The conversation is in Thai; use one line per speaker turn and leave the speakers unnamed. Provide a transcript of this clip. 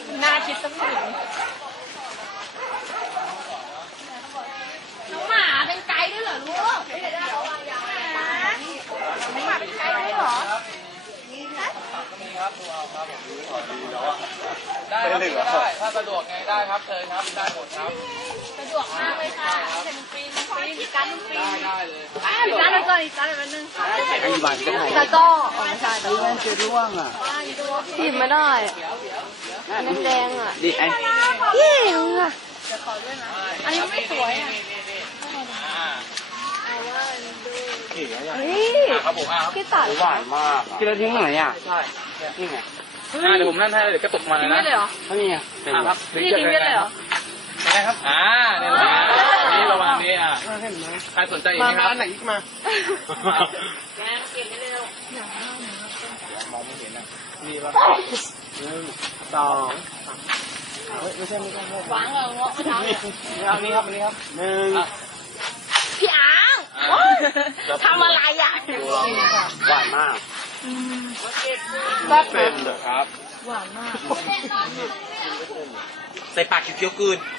น่าคิดสักหนึ่งน้องหมาเป็นไกด์ด้วยเหรอลูกน้องหมาเป็นไกด์ด้วยเหรอ
ได้ครับได้ถ้าสะดวกไงได้ครับเชิญครับได้หมดครับ
สะดวกมากเลยค่ะเป็นฟรีการเป็นฟรี
ได้เลย
อีกร้านนึงก่อนอีกร้านนึงแล้วก็ไม่ใช่
ดีแม่เจอร่วงอ่ะ
หยิบไม่ได้แดงอ่ะ
ดีไอ้
ยิ่งอ่ะอันนี้ไม่สวยอ่ะ
ครับผม
พี่ตัด
หวานมากกินแล้วทิ้งไหนอ่ะ
ใช่
นี่ไง
เดี๋ยวผมนั่นให้เดี๋ยวก็ตกมานะ
ทิ้งเลยเหรอ
นี่ไง
ครับ
นี่ทิ้งเลยเหรอ
ใช่ครับเนี่ยนี่ประมาณนี้ใครสนใจอีกไหมครับ
ไหนอีกมา
แกเก็บได้เร็ว
มองไม่เห็นอ่ะมีป่ะ
1 2ไม่ใช่
วางเลยเงาะไม่ทำ
นี่ครับ
พี่อ้างทำอะไรอ่ะ
หวานมาก
แบบเป็นเหรอครับ
หวานมาก
ใส่ปากเคี้ยวๆกืน